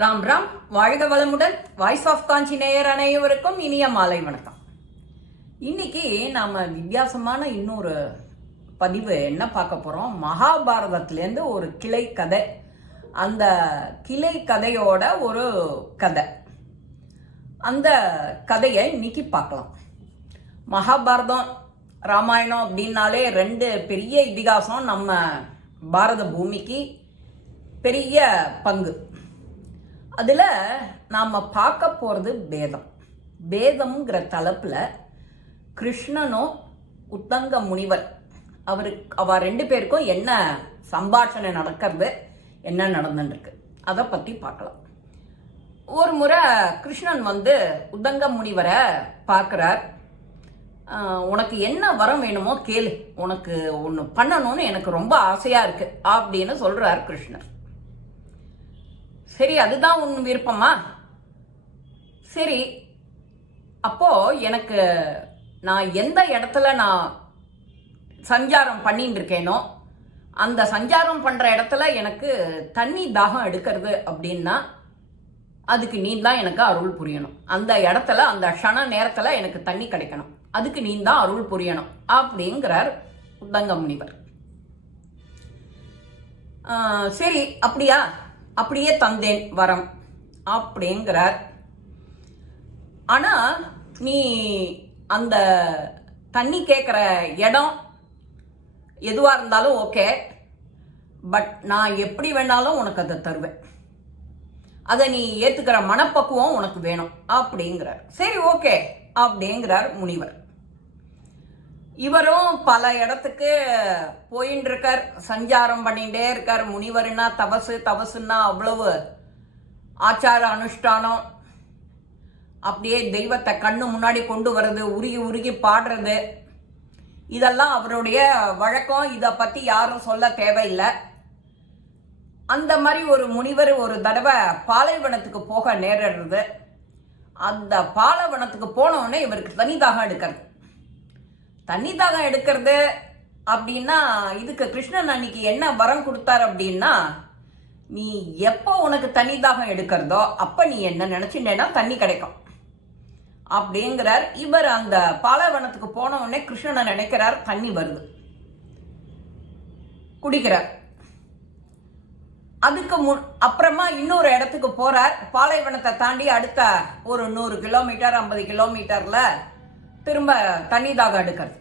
ராம் ராம் வாழ்க வளமுடன். Voice of காஞ்சி நேயர் அனைவருக்கும் இனிய மாலை வணக்கம். இன்னைக்கு நாம் வித்தியாசமான இன்னொரு பதிவு என்ன பார்க்க போகிறோம் மகாபாரதத்துலேருந்து ஒரு கிளை கதை. அந்த கிளை கதையோட ஒரு கதை. அந்த கதையை இன்னைக்கு பார்க்கலாம். மகாபாரதம் ராமாயணம் அப்படின்னாலே ரெண்டு பெரிய இதிகாசம் நம்ம பாரத பூமிக்கு பெரிய பங்கு. அதில் நாம் பார்க்க போகிறது பேதம். பேதம்ங்கிற தலைப்பில் கிருஷ்ணனும் உத்தங்க முனிவர் அவருக்கு அவ ரெண்டு பேருக்கும் என்ன சம்பாஷணை நடக்கிறது என்ன நடந்துருக்கு அதை பற்றி பார்க்கலாம். ஒரு முறை கிருஷ்ணன் வந்து உத்தங்க முனிவரை பார்க்குறார். உனக்கு என்ன வரம் வேணுமோ கேளு உனக்கு ஒன்று பண்ணணும்னு எனக்கு ரொம்ப ஆசையாக இருக்குது அப்படின்னு சொல்கிறார் கிருஷ்ணர். சரி அதுதான் உன் விருப்பமா? சரி அப்போ எனக்கு நான் எந்த இடத்துல நான் சஞ்சாரம் பண்ணிட்டு இருக்கேனோ அந்த சஞ்சாரம் பண்ற இடத்துல எனக்கு தண்ணி தாகம் எடுக்கிறது அப்படின்னா அதுக்கு நீ தான் எனக்கு அருள் புரியணும். அந்த இடத்துல அந்த க்ஷண நேரத்துல எனக்கு தண்ணி கிடைக்கணும். அதுக்கு நீ தான் அருள் புரியணும் அப்படிங்கிறார் உத்தங்க முனிவர் சரி அப்படியா? அப்படியே தந்தேன் வரம். அப்படிங்கிறார். ஆனால் நீ அந்த தண்ணி கேட்குற இடம் எதுவாக இருந்தாலும் ஓகே. பட் நான் எப்படி வேணாலும் உனக்கு அதை தருவேன். அதை நீ ஏற்றுக்கிற மனப்பக்குவம் உனக்கு வேணும். அப்படிங்கிறார். சரி ஓகே. அப்படிங்கிறார் முனிவர். இவரும் பல இடத்துக்கு போயின்னு இருக்கார் சஞ்சாரம் பண்ணிகிட்டே இருக்கார். முனிவர்னா தபசு தபசுன்னா அவ்வளவு ஆச்சார அனுஷ்டானம். அப்படியே தெய்வத்தை கண்ணு முன்னாடி கொண்டு வர்றது உருகி உருகி பாடுறது. இதெல்லாம் அவருடைய வழக்கம். இதை பற்றி யாரும் சொல்ல தேவையில்லை. அந்த மாதிரி ஒரு முனிவர் ஒரு தடவை பாலைவனத்துக்கு போக நேரிடுறது. அந்த பாலைவனத்துக்கு போனவுடனே இவருக்கு தனிதாக எடுக்கிறது. தண்ணி தாகம் எடுக்கிறது. அப்படின்னா இதுக்கு கிருஷ்ணன் அன்னைக்கு என்ன வரம் கொடுத்தார் அப்படின்னா நீ எப்போ உனக்கு தண்ணி தாகம் எடுக்கிறதோ அப்போ நீ என்ன நினச்சிட்டேன்னா தண்ணி கிடைக்கும். அப்படிங்கிறார். இவர் அந்த பாலைவனத்துக்கு போன உடனே கிருஷ்ணனை நினைக்கிறார் தண்ணி வருது. குடிக்கிறார். அதுக்கு முன் அப்புறமா இன்னொரு இடத்துக்கு போறார். பாலைவனத்தை தாண்டி அடுத்த ஒரு நூறு கிலோமீட்டர் ஐம்பது கிலோமீட்டர்ல திரும்ப தண்ணி தாகம் எடுக்கிறது.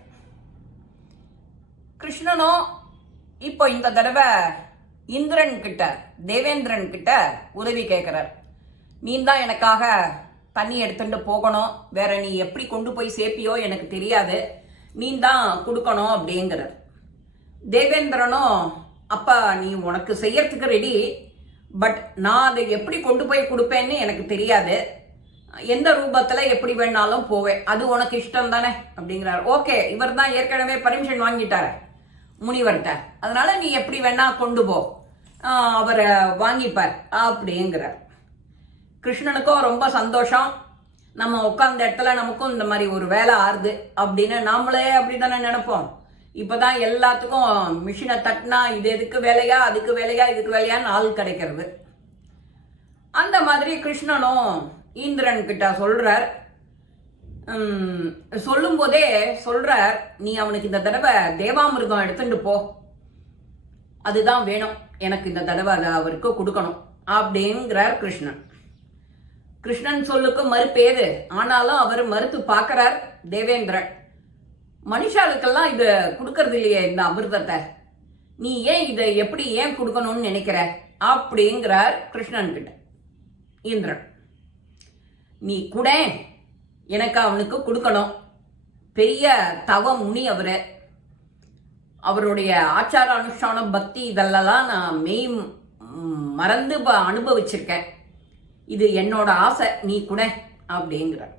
கிருஷ்ணனும் இப்போ இந்த தடவை இந்திரன் கிட்ட தேவேந்திரன் கிட்ட உதவி கேட்கிறார். நீ தான் எனக்காக தண்ணி எடுத்துட்டு போகணும். வேற நீ எப்படி கொண்டு போய் சேர்ப்பியோ எனக்கு தெரியாது. நீ தான் கொடுக்கணும் அப்படிங்கிறார். தேவேந்திரனும் அப்பா நீ உனக்கு செய்யறதுக்கு ரெடி பட் நான் அதை எப்படி கொண்டு போய் கொடுப்பேன்னு எனக்கு தெரியாது. எந்த ரூபத்தில் எப்படி வேணாலும் போவேன். அது உனக்கு இஷ்டம் தானே அப்படிங்கிறார். ஓகே இவர் தான் ஏற்கனவே பர்மிஷன் வாங்கிட்டாரு. முனிவர்கிட்ட. அதனால நீ எப்படி வேணா கொண்டு போ. அவரை வாங்கிப்பார் அப்படிங்கிறார். கிருஷ்ணனுக்கும் ரொம்ப சந்தோஷம். நம்ம உட்காந்த இடத்துல நமக்கும் இந்த மாதிரி ஒரு வேலை ஆறுது அப்படின்னு நாமளே அப்படிதானே நினைப்போம். இப்போதான் எல்லாத்துக்கும் மிஷினை தட்டினா இது எதுக்கு வேலையா அதுக்கு வேலையா இதுக்கு வேலையான்னு ஆள் கிடைக்கிறது. அந்த மாதிரி கிருஷ்ணனும் இந்திரன் கிட்ட சொல்றார். சொல்லும் போதே சொல்றார் நீ அவனுக்கு இந்த தடவை தேவாமிர்தம் எடுத்துட்டு போ. அதுதான் வேணும். எனக்கு இந்த தடவை அதை அவருக்கு கொடுக்கணும். அப்படிங்கிறார் கிருஷ்ணன். கிருஷ்ணன் சொல்லுக்கு மறுப்பேது ஆனாலும் அவர் மறுத்து பார்க்கிறார் தேவேந்திரன். மனுஷாளுக்கெல்லாம் இது கொடுக்கறது இல்லையே இந்த அமிர்தத்தை. நீ ஏன் இதை எப்படி ஏன் கொடுக்கணும்னு நினைக்கிற? அப்படிங்கிறார் கிருஷ்ணன் கிட்ட இந்திரன். நீ குடேன் எனக்கு அவனுக்கு கொடுக்கணும். பெரிய தவ முனி அவர். அவருடைய ஆச்சார அனுஷ்டானம் பக்தி இதெல்லாம் நான் மெய் மறந்து ப- அனுபவிச்சிருக்கேன். இது என்னோட ஆசை நீ கூட அப்படிங்கிற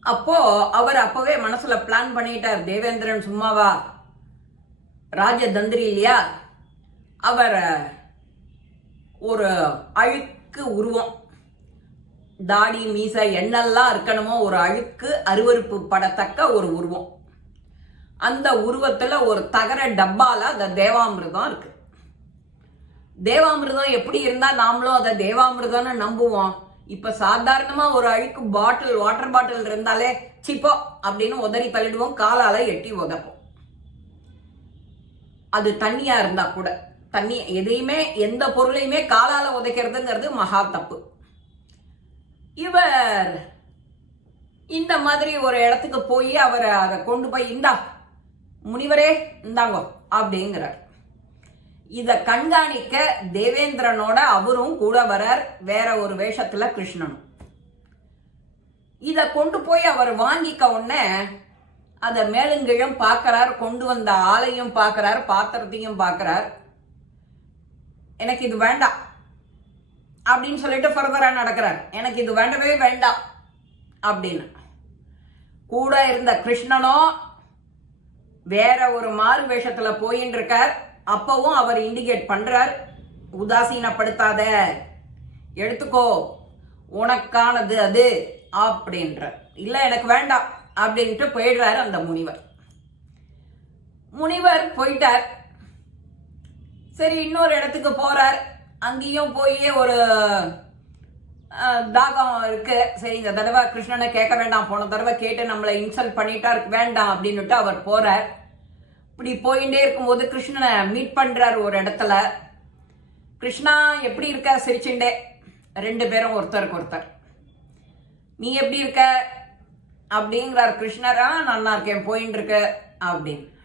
அப்போ அவர் அப்பவே மனசுல பிளான் பண்ணிட்டார் தேவேந்திரன் சும்மாவா? ராஜதந்திரி இல்லையா? அவர் ஒரு அழுக்கு உருவம். தாடி மீசை என்னெல்லாம் இருக்கணுமோ ஒரு அழுக்கு அருவருப்பு படத்தக்க ஒரு உருவம். அந்த உருவத்தில் ஒரு தகர டப்பால அந்த தேவாமிர்தம் இருக்கு. தேவாமிர்தம் எப்படி இருந்தால் நாமளும் அதை தேவாமிர்தம்னு நம்புவோம். இப்போ சாதாரணமாக ஒரு அழுக்கு பாட்டில் வாட்டர் பாட்டில் இருந்தாலே சிப்போ அப்படின்னு உதறி தள்ளிடுவோம் காலால் எட்டி உதப்போம். அது தண்ணியாக இருந்தால் கூட தண்ணி எதையுமே எந்த பொருளையுமே காலால் உதைக்கிறதுங்கிறது மகா தப்பு. இவர் இந்த மாதிரி ஒரு இடத்துக்கு போய் அவர் அதை கொண்டு போய் இந்தா முனிவரே இந்தாங்க அப்படிங்கிறார். இதை கண்காணிக்க தேவேந்திரனோட அவரும் கூட வரார் வேற ஒரு வேஷத்துல கிருஷ்ணனும். இதை கொண்டு போய் அவர் வாங்கிக்க உடனே அதை மேலுங்கிழும் பார்க்கறார் கொண்டு வந்த ஆலையும் பார்க்கறார் பாத்திரத்தையும் பார்க்கறார். எனக்கு இது வேண்டாம். அப்படின்னு சொல்லிட்டு ஃபர்தராக நடக்கிறார். எனக்கு இது வேண்டவே வேண்டாம் அப்படின்னு. கூட இருந்த கிருஷ்ணனோ வேற ஒரு மாறு வேஷத்துல போயின்னு இருக்கார். அப்பவும் அவர் இண்டிகேட் பண்றார். உதாசீனப்படுத்தாத எடுத்துக்கோ உனக்கானது அது அப்படின்ற இல்ல எனக்கு வேண்டாம் அப்படின்ட்டு போயிடுறாரு அந்த முனிவர். முனிவர் போயிட்டார். சரி இன்னொரு இடத்துக்கு போறார். அங்கேயும் போய் ஒரு தாகம் இருக்கு. சரி இந்த தடவை கிருஷ்ணனை கேட்க வேண்டாம். போன தடவை கேட்டு நம்மளை இன்சல்ட் பண்ணிட்டார் வேண்டாம் அப்படின்னுட்டு அவர் போறார். இப்படி போயிட்டே இருக்கும்போது கிருஷ்ணனை மீட் பண்றார் ஒரு இடத்துல. கிருஷ்ணா எப்படி இருக்க? சிரிச்சுண்டே ரெண்டு பேரும் ஒருத்தருக்கு ஒருத்தர். நீ எப்படி இருக்க? அப்படிங்கிறார் கிருஷ்ணரா. நல்லா இருக்கேன். போயின்னு இருக்க. அப்படின்னு.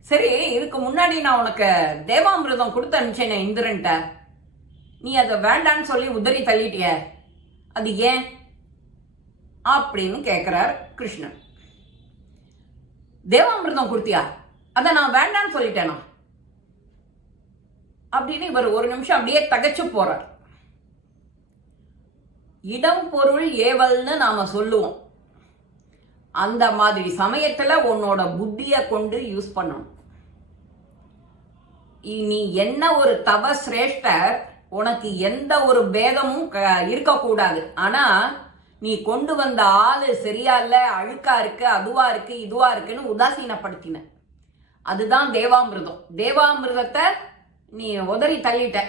சரி இதுக்கு முன்னாடி நான் உனக்கு தேவாமிரதம் கொடுத்து அனுப்பிச்சேனே இந்திரன்ட்ட. நீ அதை வேண்டான்னு சொல்லி உதறி தள்ளிட்டிய. அது ஏன்? அப்படின்னு கேட்குறார் கிருஷ்ணன். தேவாமிரதம் கொடுத்தியா? அதை நான் வேண்டான்னு சொல்லிட்டேனா? அப்படின்னு இவர் ஒரு நிமிஷம் அப்படியே தகச்சு போறார். இடம் பொருள் ஏவல்னு நாம சொல்லுவோம். அந்த மாதிரி சமயத்துல உன்னோட புத்திய கொண்டு யூஸ் பண்ணணும். நீ என்ன ஒரு தவ சிரேஷ்டர் உனக்கு எந்த ஒரு பேதமும் க- இருக்கக்கூடாது. ஆனா நீ கொண்டு வந்த ஆளு சரியா இல்ல அழுக்கா இருக்கு அதுவா இருக்கு இதுவா இருக்குன்னு உதாசீனப்படுத்தின. அதுதான் தேவாமிர்தம். தேவாமிர்தத்தை நீ உதறி தள்ளிட்ட.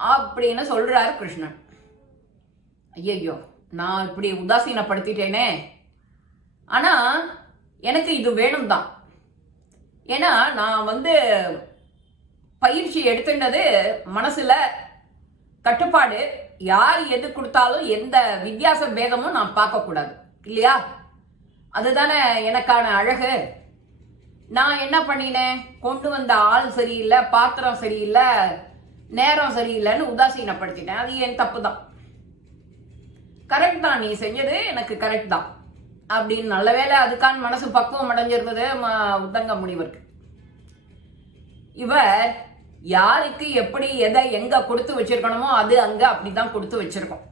அப்படின்னு சொல்றாரு கிருஷ்ணன். ஐயையோ நான் இப்படி உதாசீனப்படுத்திட்டேனே. ஆனா எனக்கு இது வேணும் தான் ஏன்னா நான் வந்து பயிற்சி எடுத்துட்டது மனசுல கட்டுப்பாடு. யார் எது கொடுத்தாலும் எந்த வித்தியாச பேதமும் நான் பார்க்கக்கூடாது. இல்லையா? அதுதானே எனக்கான அழகு. நான் என்ன பண்ணினேன்? கொண்டு வந்த ஆள் சரியில்லை பாத்திரம் சரியில்லை நேரம் சரியில்லைன்னு உதாசீனப்படுத்திட்டேன். அது என் தப்பு தான் கரெக்ட் தான் நீ செஞ்சது எனக்கு கரெக்ட் தான். அப்படின்னு நல்ல வேளை அதுக்கான மனசு பக்குவம் அடைஞ்சிருந்தது உத்தங்க முனிவருக்கு. இவர் யாருக்கு எப்படி எதை எங்க கொடுத்து வச்சிருக்கணுமோ அது அங்க அப்படிதான் கொடுத்து வச்சிருக்கோம்.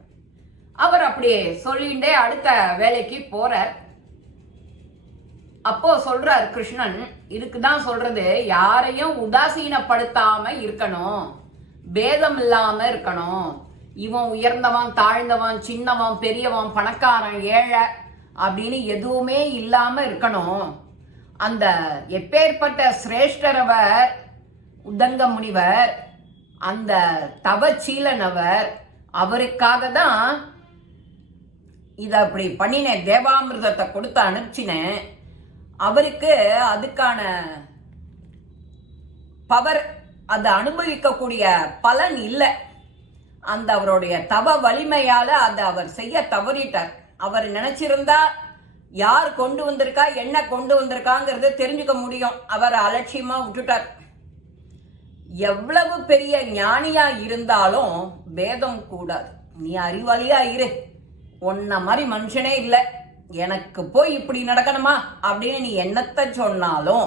அவர் அப்படியே சொல்லிண்டே அடுத்த வேலைக்கு போறார். அப்போ சொல்றார் கிருஷ்ணன் இதுக்கு தான் சொல்றது யாரையும் உதாசீனப்படுத்தாம இருக்கணும் பேதம் இல்லாம இருக்கணும். இவன் உயர்ந்தவன் தாழ்ந்தவன் சின்னவன் பெரியவன் பணக்காரன் ஏழை அப்படின்னு எதுவுமே இல்லாம இருக்கணும். அந்த எப்பேற்பட்ட சிரேஷ்டரவர் உதங்க முனிவர் அந்த தவச்சீலனவர் அவருக்காக தான் இதை அப்படி பண்ணினேன். தேவாமிர்தத்தை கொடுத்து அனுப்பிச்சினேன். அவருக்கு அதுக்கான பவர் அதை அனுபவிக்கக்கூடிய பலன் இல்லை. அந்த அவருடைய தவ வலிமையால் அதை அவர் செய்ய தவறிட்டார். அவர் நினைச்சிருந்தா யார் கொண்டு வந்திருக்கா என்ன கொண்டு வந்திருக்காங்கிறத தெரிஞ்சுக்க முடியும். அவர் அலட்சியமா விட்டுட்டார். எவ்வளவு பெரிய ஞானியா இருந்தாலும் பேதம் கூடாது. நீ அறிவாளியா இரு. உன்ன மாதிரி மனுஷனே இல்லை. எனக்கு போய் இப்படி நடக்கணுமா? அப்படின்னு நீ என்னத்தை சொன்னாலும்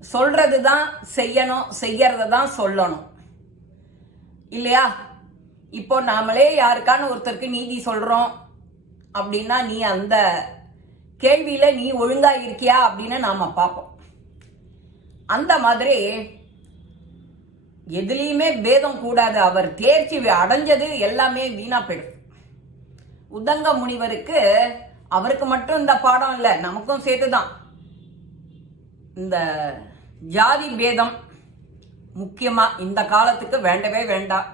சொல்றது தான் செய்யணும் செய்யறத தான் சொல்லணும். இல்லையா? இப்போ நாமளே யாருக்கான ஒருத்தருக்கு நீதி சொல்றோம். அப்படின்னா நீ அந்த கேள்வியில் நீ ஒழுங்கா இருக்கியா அப்படின்னு நாம பார்ப்போம். அந்த மாதிரி எதுலேயுமே பேதம் கூடாது. அவர் தேர்ச்சி அடைஞ்சது எல்லாமே வீணா போயிடும். உதங்க முனிவருக்கு அவருக்கு மட்டும் இந்த பாடம் இல்லை நமக்கும் சேர்த்து தான் இந்த ஜாதி பேதம் முக்கியமாக இந்த காலத்துக்கு வேண்டவே வேண்டாம்.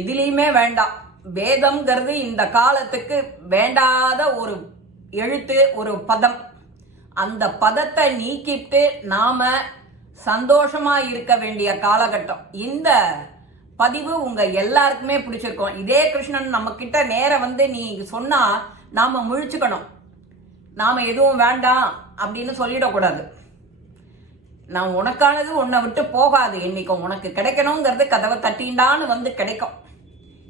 எதிலையுமே வேண்டாம். வேதம்ங்கிறது இந்த காலத்துக்கு வேண்டாத ஒரு எழுத்து ஒரு பதம். அந்த பதத்தை நீக்கிட்டு நாம சந்தோஷமா இருக்க வேண்டிய காலகட்டம். இந்த பதிவு உங்க எல்லாருக்குமே பிடிச்சிருக்கும். இதே கிருஷ்ணன் நம்ம கிட்ட நேர வந்து நீ சொன்னா நாம முழிச்சுக்கணும். நாம எதுவும் வேண்டாம் அப்படின்னு சொல்லிடக்கூடாது. நான் உனக்கானது உன்னை விட்டு போகாது. இன்னைக்கு உனக்கு கிடைக்கணுங்கிறது கதவை தட்டிண்டான்னு வந்து கிடைக்கும்.